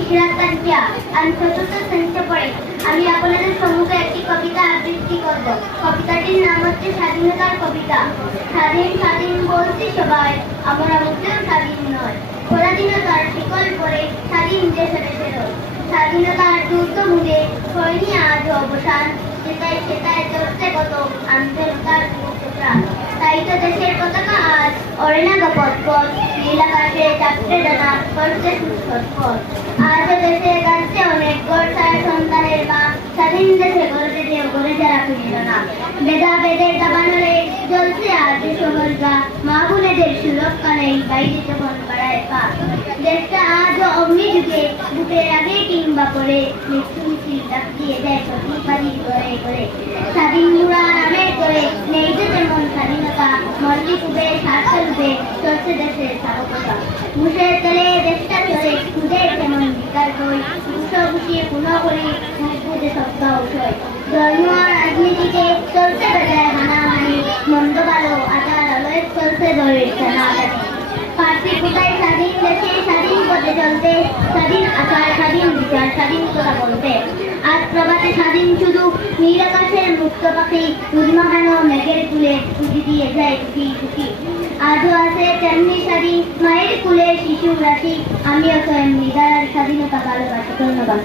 ইশরাক তানজিয়া, আমি চতুর্থ শ্রেণীতে পড়ি। আমি আপনাদের সম্মুখে একটি কবিতা আবৃত্তি করব। কবিতাটির নাম হচ্ছে স্বাধীনতার কবিতা। স্বাধীন স্বাধীন বলছি সবাই, আমরা মোটেও স্বাধীন নয়। পরাধীনতার শিকল পরে স্বাধীন দেশে দেশের। স্বাধীনতার যুদ্ধ মুড়ে হয়নি আজও অবসান, যেটাই সেটাই চলছে কত আন্দোলনকার প্রাণ। তাই তো দেশের পতাকা আজ ওড়ে না পথ পথ, নীল আকাশে চাপড়ে ডানা করছে সুস্পট। আজও দেশে কাঁদছে অনেক গড়ছায়া সন্তানের মা, স্বাধীন দেশে গড়ে যে গড়ে যারা ফিরল না। বেদা বেদের দাবানলে জ্বলছে আজ শহর গা, মা বোনেদের সুরক্ষা নেই বাইরে যখন বাড়ায় পা। দেশটা আজও অগ্নিযুগে বুকের আগে কিংবা পরে মৃত্যু মিছিল ডাক দিয়ে দেয় প্রতিবাদী করে করে। স্বাধীন মুরা নামের করে নেই যে তেমন স্বাধীনতা, মল্লিক উবে স্বার্থ রূপে চলছে দেশের স্বাগততা। মুখের তেলে দেশটা চলে খুদের তেমন বিকার বই, ঘুষো ঘুষিয়ে পুনঃ করি মুখ বুঝে শব্দ উঠয়। ধর্ম আর রাজনীতিতে চলছে বেজায় হানাহানি, মন্দ ভালো আচার আলোয় চলছে দলের টানাটানি। পার্টি কোথায় স্বাধীন দেশে স্বাধীন পথে চলতে, স্বাধীন আচার স্বাধীন বিচার স্বাধীন কথা বলতে। আজ প্রভাতে স্বাধীন শুধু নীল আকাশের মুক্ত পাখি, উন্মাহানো মেঘের কুলে উঠি দিয়ে যায় টুকি টুকি। আজও আছে তেমনি স্বাধীন মায়ের কুলে শিশু রাশি, আমিও তো এমনি দ্বারার স্বাধীনতা ভালোবাসি। ধন্যবাদ।